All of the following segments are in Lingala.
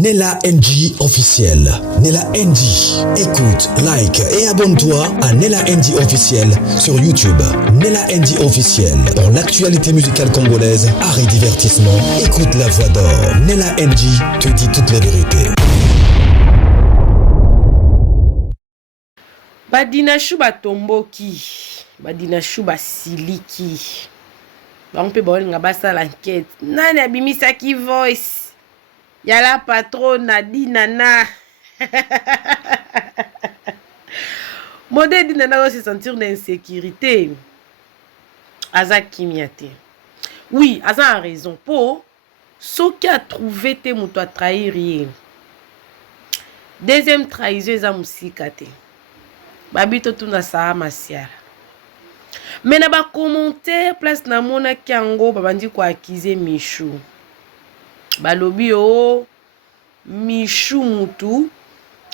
Nella NG officiel. Nella NG. Écoute, like et abonne-toi à Nella NG officiel sur YouTube. Nella NG officiel. Pour l'actualité musicale congolaise, art et divertissement, écoute la voix d'or. Nella NG te dit toutes les vérités. Badinashu batomboki. Badinashu basiliki. On peut voir l'enquête. Nani abimisaki voice. Yala patron Nadi Nana. Modèle dit Nana va se sentir d'insécurité. Aza Kimiate. Oui, Aza a raison. Pour ce qui a trouvé tes moutons à trahir rien. Deuxième trahison, Aza Moussikate. Babito tuna saa masiara. Mais na ba commentaire place na mona kiango babandi ko accuser Michou. Balobi o Michou mutu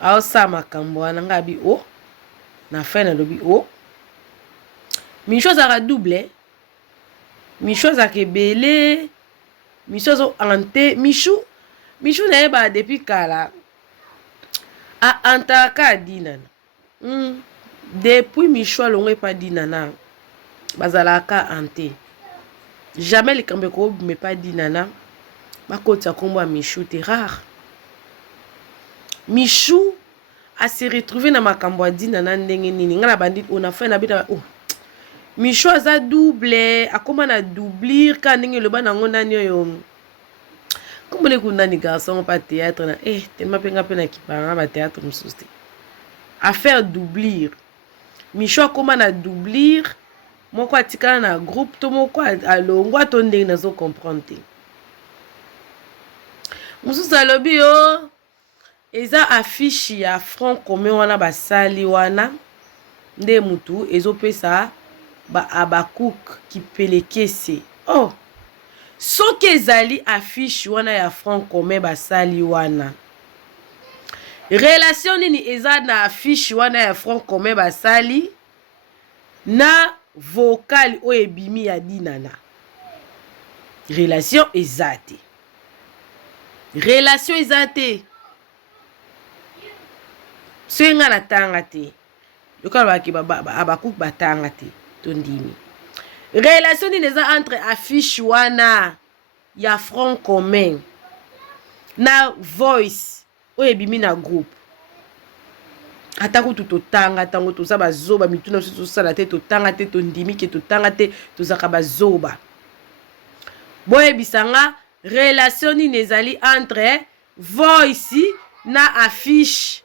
ao sa makambo ananga bi o na fin na lobi o Michou za double Michou za kebele Michou zo ante Michou na eba depuis kala a antaka dinana depuis Michou alongwe pas dinana bazalaka ante jamais les kambeko mais pas dinana bakota kombo Michou te rare. Michou a se retrouvé na makambo dinana ndenge nini ngala bandit on a fait na bita oh Michou aza double akoma na doublir ka ndenge loba na ngonda nyoyo kombo le kunani garçon pas théâtre na tellement penga pena kipanga ba théâtre mususte à faire doublir Michou akoma na doublir moko atikala na groupe to moko alongwa to ndenge nazo comprendre mususu alobi yo eza affiche ya front commun wana basali wana nde mutu ezopesa ba Abakouk kipelekese oh soki ezali affiche wana ya front commun basali wana relation nini eza na affiche wana ya front commun basali na vocal o ebimi ya dinana relation ezate relation ezate senga na tanga te lokala baki Abakouk batanga te tondimi relation nini eza entre affiche wana ya front commun na voice o ebimi na groupe atako tutotanga tango toza bazoba mituna so sala te totanga te tondimi ke totanga te tozaka bazoba boye bisanga relation ni nezali entre voice na affiche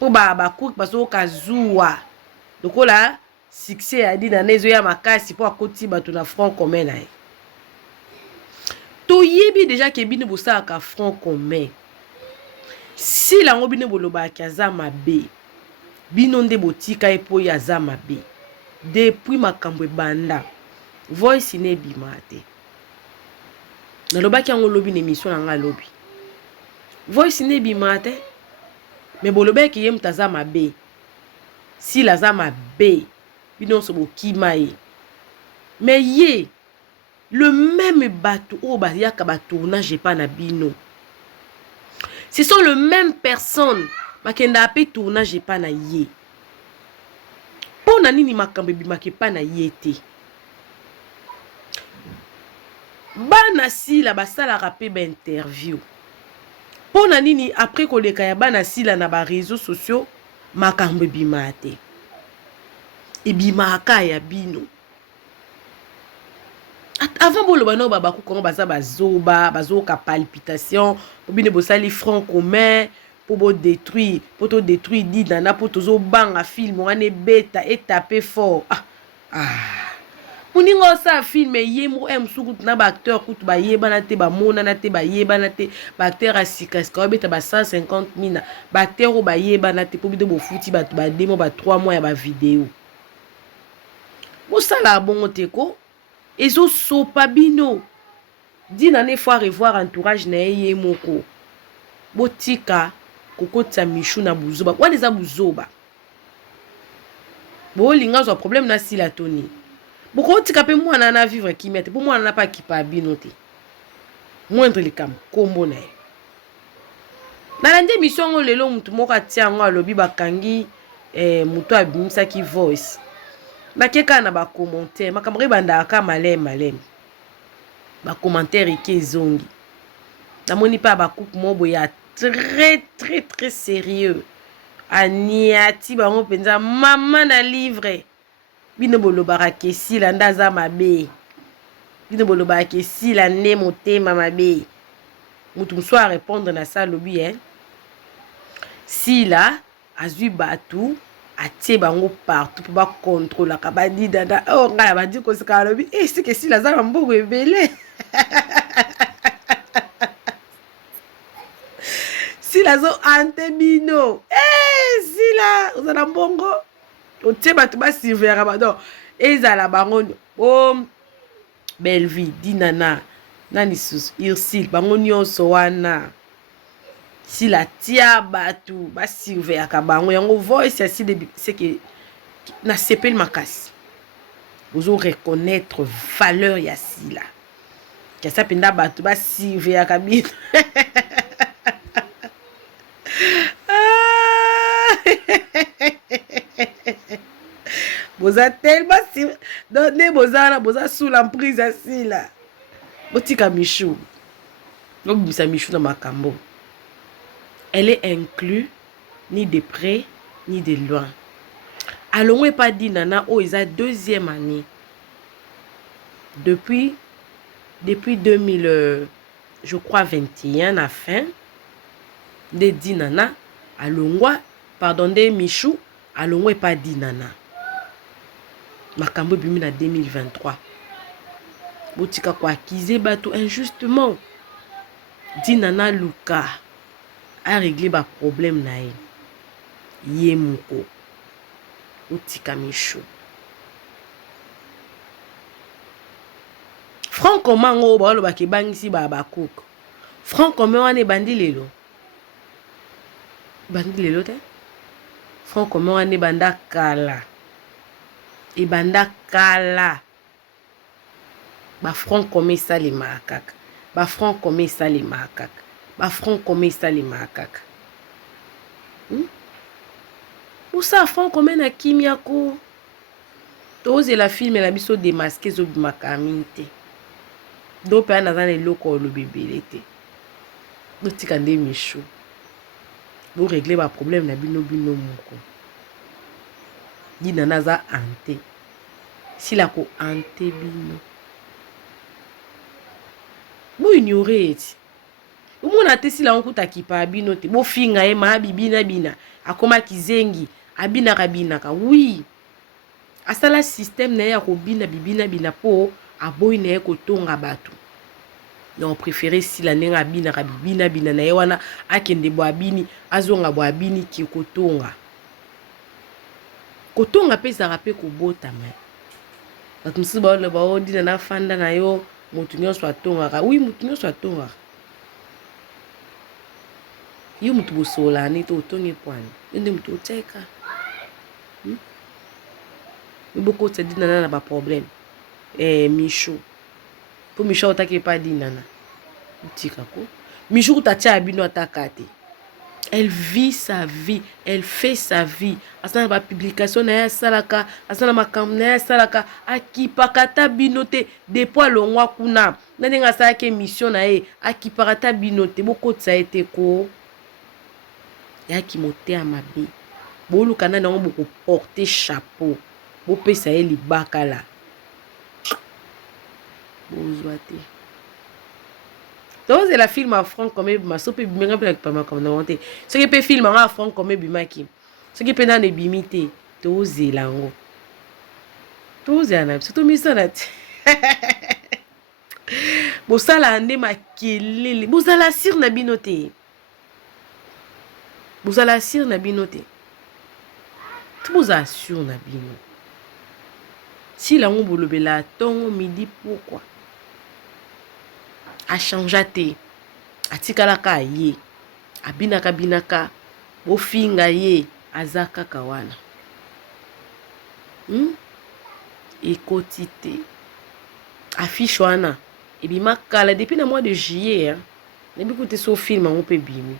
po Abakouk baso kazuwa lokola succès ya dina nezo ya makasi po akoti bato na front commun na to yebi déjà ke bino bosaka front commun si lango bino boloba kaza mabe bino nde botika epo ya za mabe depuis makambo banda voice ne bimate nalobaki yango lobi na émission na nga lobi voice ne bimate mais bolobeki ye mutaza mabe si la za mabe bino so bokima ye mais ye le même bateau au bariaka ba tournage pas na bino ce sont les mêmes personnes bakenda ape tournage pas na ye pona nini makambo bimake pa na ye te bana sila basala rapé ba interview pona nini après koleka ya bana sila na ba réseaux sociaux makambo bimate ebimaka ya bino avant boloba no Babakouk kongo baza bazoba bazoka palpitation po bino bosali front commun po bo détruire po to détruire dinana po tozo banga film wana beta et taper fort muningo sa film yemo msuku na ba acteur kutu ba yebana te ba mona na te ba yebana te ba acteur asika ska beta ba 150 000 ba acteur ba yebana te po bino bo futi ba demo ba 3 mois ya ba vidéo bosala bongo te ko ezo sopa bino dina ne fois revoir entourage na ye moko botika kokota Michou na buzoba wana eza buzoba bo linga zo problème na sila toni boko tika pe mwana na vivre kimete po mwana na pa kipa bino te moindre likambo kombo na ye nalandi émission ngo lelo mutu moko atia yango alobi bakangi mutu abimisaki voice nakeka na bacommentaire makambo ebandaka maleme bacommentaire eke ezongi namoni mpe bakuku mo boye ya très sérieux aniati bango mpenza mama na livre bino bolobaka kesila nde aza mabe bino bolobaka kesila nde motema mabe mutu mosusu arépondre na sa alobi sila azwi batu atie bango partout mpo bakontrolaka badidada oyo ngai badi koseka alobi sike sila aza na mbongo ebele sila azo ante bino sila oza na mbongo otie bato basurveillaka badon ezala bango Belleville dinana nani susu Ursule bango nyonso wana sila tia bato basurveillaka bango yango voice ya sila seke na sepeli makasi ozo reconnaître valeur ya sila kasa penda bato basurveillaka bino boza tellement ne boza sous l'emprise ya sila botika Michou bobimisa Michou na makambo elle est inclue ni de près ni de loin alongwe pas dit nana o isa deuxième année depuis 2000 je crois 21 à fin de dinana alongwa pardon de Michou alongwe pas dit nana makambo bimi na 2023 botika kwa akize bato injustement dinana luka a réglé ba problème na ye moko botika Michou franc commun ngo ba lo ba kebangisi ba bakoko franc commun wana bandi lelo te franc commun wana banda kala ebanda kala ba franc commun salima kaka ba franc commun salima kaka ba franc commun salima kaka usa franc commun na kimia ko toze la film la biso démasqué zo bimakamite do pe na zana eloko lo bebele te botika nde Michou bo régler ba problème na bino moko dina naza ante sila ko ante bino bo ignorer eti umona te sila onkuta kipa bino te bo finga e ma bina akoma kizengi abina ka oui asala système na ya ko bina po aboyi na ye kotonga bato non préféré sila nenga bina na ye wana akende bo abini azonga bo abini ki kotonga pesa rape ko bota mai bato msusu ba ba odina na fanda na yo mutu nyonso atongaka oui mutu nyonso atongaka yo mutu bosola ni to otongi pwani nde mutu oteka boko tse dinana na ba problème Michou po Michou otaki pa dinana utika ko Michou tatia bino atakate elle vit sa vie, elle fait sa vie. Asana ba publication na ya salaka, asana makambo na ya salaka, akipakata binote depuis longwa kuna. Nanenga sa ke mission na ye, akipakata binote boko tsa ete ko. Ya ki mote amabe. Bolu kana na ngo porter chapeau. Bo pesa ye libaka la. Bozwate. Donc c'est la film à franc comme ma sope bien avec pas ma comme monter ce qui peut film à franc comme bimaki ce qui peut dans les bimité to zelango to zana surtout misonat bosala ande makelele bosala sir na binote tu bosala sur na bino si la ngo bolobela tongo midi pourquoi a changé te atikalaka ye abinaka bofinga ye azaka kawana ekoti te affiche wana Et bien makala depuis le mois de juillet hein. Depuis que tu es sur film on peut bimi.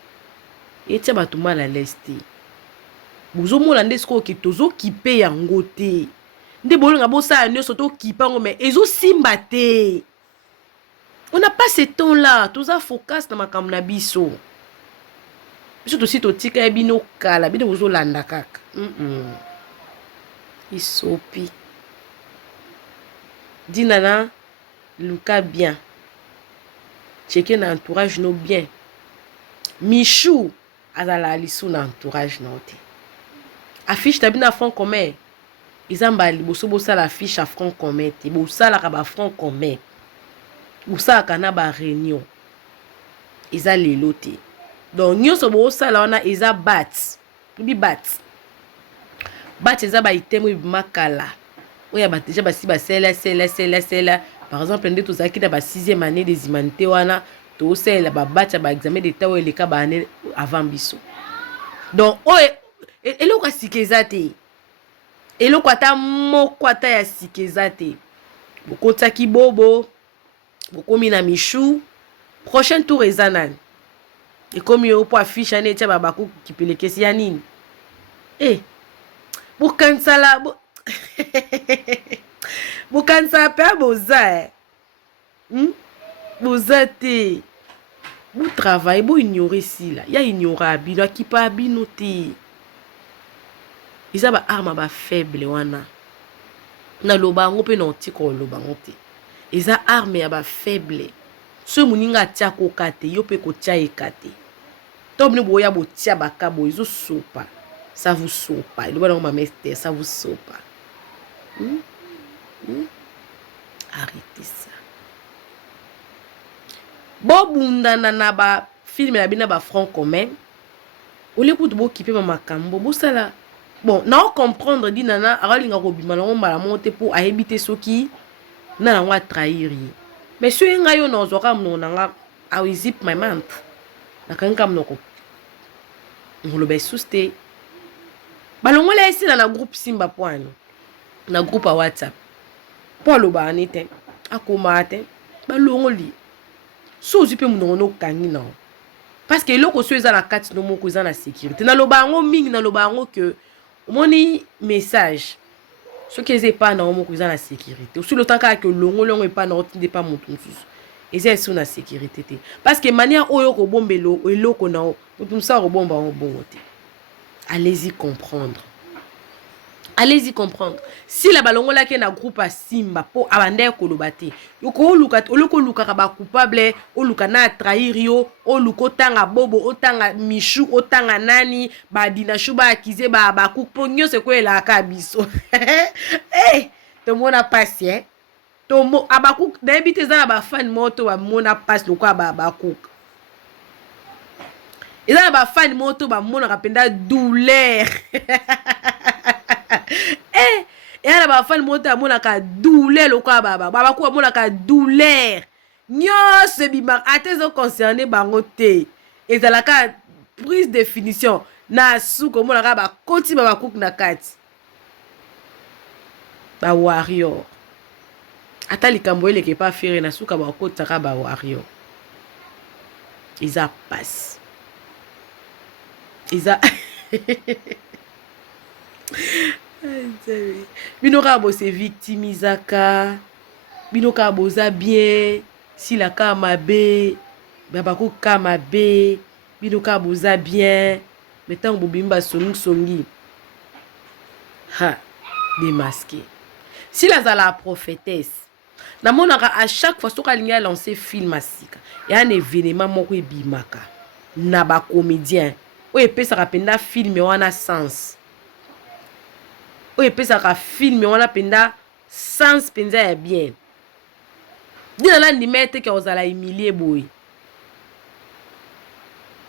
Et tu as tout mal à l'est. Vous avez mon ce que tozo kipe yango te. Nde bolonga bosa nyo soto kipango mais ezo simba te. On n'a pas ce temps là, tous a focus na makambo na biso. Surtout si to tika e bino kala, bino bozo landa kaka. Isopi. Dinana luka bien. Checker na entourage no bien. Michou azala lisu na entourage no te. Affiche ta bina front commun. Izamba liboso bosa la affiche à front commun te. Bosa la ka front commun. Bosa ka na ba réunion. Iza lelo te. Donc nyonso bosa la wana iza bat. Bi bat. Bat iza ba itemo makala. Oya ba déjà ba si ba sela. Par exemple, ndé tous aki da ba 6e année des humanités wana to sela ba bat ba examen d'état ou le ka ba année avant biso. Donc eloko asikeza te. Eloko ata moko ata ya sikeza te. Bokotaki bobo. Bokomi na michou. Prochain tour ezanan. Et comme yo po affiche ane tia babaku kipelekesi ya nini. Bokansala bokansala pe boza. Boza te. Bo travail bo ignorer si la. Ya ignorer abino akipa abino te. Isa ba arma ba faible wana. Na loba ngo pe na otiko loba ngo te. Isa arme ya ba faible. Ce moninga tia ko kate yo pe ko tia ekate. Tom ne boya bo tia bakabo izo sopa. Ça vous sopa. Il doit ma mère ça vous sopa. Arrêtez ça. Bobunda na ba film na bina ba front commun. Ole ku bo kipe ma makambo bo sala. Bon, na comprendre di nana aralinga ko bima na mbala monte pour a éviter soki na nga trahir. Mais so nga yo no zoka mno nga I will zip my mouth. Na kanka mno ko. Ngolo be suste. Balongola esi na groupe Simba poano. Na groupe a WhatsApp. Polo ba anite. Akoma ate. Balongoli. So zipe mno no kangi na. Parce que loko so eza na kati no moko eza na sécurité. Na loba ngo mingi na loba ngo que moni message. Ce qui est pas na moko eza na sécurité. Aussi le temps que longo est pas na otinde pas mutu nsusu. Eza sur na sécurité te. Parce que manière oyo ko bombelo eloko na mutu sa ko bomba ngo bongo te. Allez-y comprendre. Allez-y comprendre. Si la balongo la ke na groupe a Simba po abande ko lobate. Yoko luka oloko luka ka ba coupable, o luka na trahir yo, o luko tanga bobo, o tanga michou, o tanga nani, ba dina shuba akize ba kuponyo se ko la ka biso. To mona passe hein. To mo abaku debite za ba fan moto wa mona passe loko ba cook. Eza ba fan moto ba mona kapenda douleur. Et elle va faire monter à mon ka douleur le quoi baba ku mon ka douleur nyo se bima atezo concerné bangote et ça la ka prise définition na su ko mon ka ba koti baba ku na kati ba warrior ata likambo ele ke pas faire na su ka ba koti ka ba warrior isa passe isa binoka bo se victimisaka binoka boza bien si la ka mabe baba ko ka mabe binoka boza bien metant bobimba songi ha démasqué si la zala prophétesse na monaka à chaque fois soka linga lancer film asika ya un événement moko ebimaka na ba comédien o epesa rapenda film wana sens oye pesa ka film wana penda sans penza ya bien dina la ndimete ke ozala humilier boy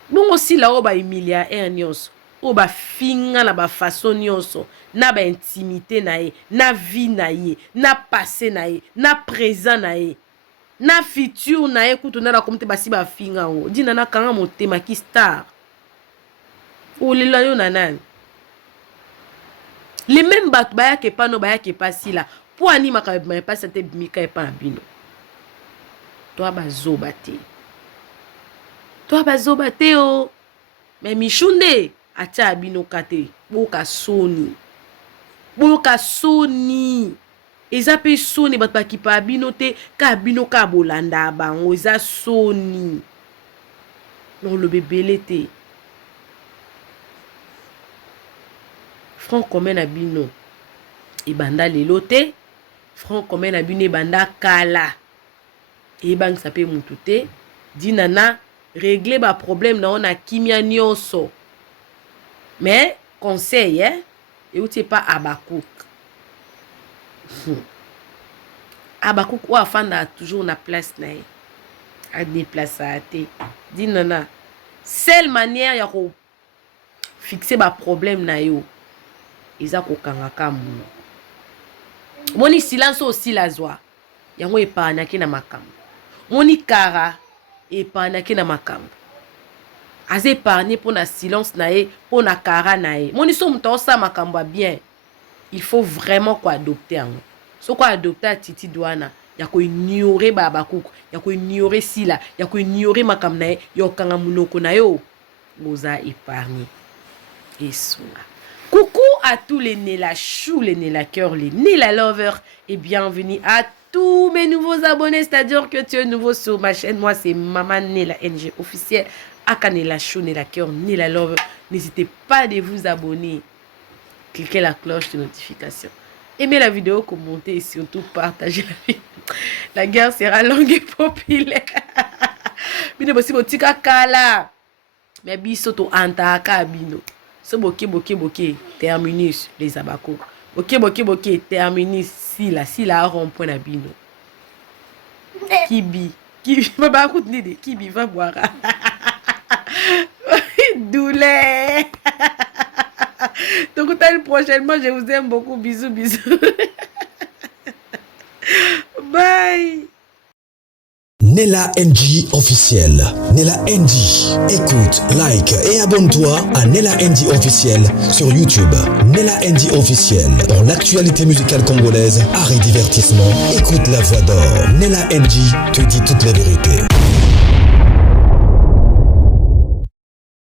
bongo si la o ba humilia nyonso o ba finga na ba façon nyonso na ba intimité na ye na vie na ye na passé na ye na présent na ye na futur na ye kutu na komte basi ba finga o dina na kanga motema ki star o lela yo nanani. Les mêmes bateaux, baya ke pa no baya ke pa si la. Pour anima ka pas cette bimika et pas abino. Toi bazoba te. Toi bazoba te oh. Mais Michunde atia bino kate. Boka soni. Boka soni. Eza pe soni bat pa ki pa bino te ka bino ka bolanda bango eza soni. Non le bébé l'été. Franc commun na bino. E banda lelo te. Franc commun na bino e banda kala. E bang sape mutu te. Di nana régler ba problème na on a kimia nyonso. Mais conseil et ou t'es pas Abakouk. Abakouk ou afanda toujours na place na ye. A déplacer à te. Di nana. Seule manière ya ko fixer ba problème na yo. Eza ko kangaka mu. Moni silence aussi la joie. Yango epanaki na makambo. Moni kara epanaki na makambo. Aze épargné pour na silence na ye, pour na kara na ye. Moni so muto sa makambo bien. Il faut vraiment quoi adopter en. So quoi adopter Titi Douana, ya ko ignorer Abakouk, ya ko ignorer Sila, ya ko ignorer makam na ye, yo kanga munoko na yo. Goza épargné. Et soula. Coucou à tous les Nela Chou, les Nela Cœur, les Nela Lovers et bienvenue à tous mes nouveaux abonnés, c'est-à-dire que tu es nouveau sur ma chaîne. Moi c'est Maman Nela NG officielle, Aka Nela Chou, Nela Cœur, Nela Lover. N'hésitez pas de vous abonner, cliquez la cloche de notification, aimez la vidéo, commentez et surtout partagez la vidéo. La guerre sera longue et populaire. Bino bosi botika kala. Mais bisoto antaka bino. So boke terminus les Abakouk. Boke terminus sila rond-point na bino. Kibi Abakouk nide Kibi va boire. Douleur. Donc prochainement, je vous aime beaucoup, bisous. Bye. Nela NG officiel. Nela NG. Écoute, like et abonne-toi à Nela NG officiel sur YouTube. Nela NG officiel. Pour l'actualité musicale congolaise, art et divertissement, écoute la voix d'or. Nela NG te dit toutes les vérités.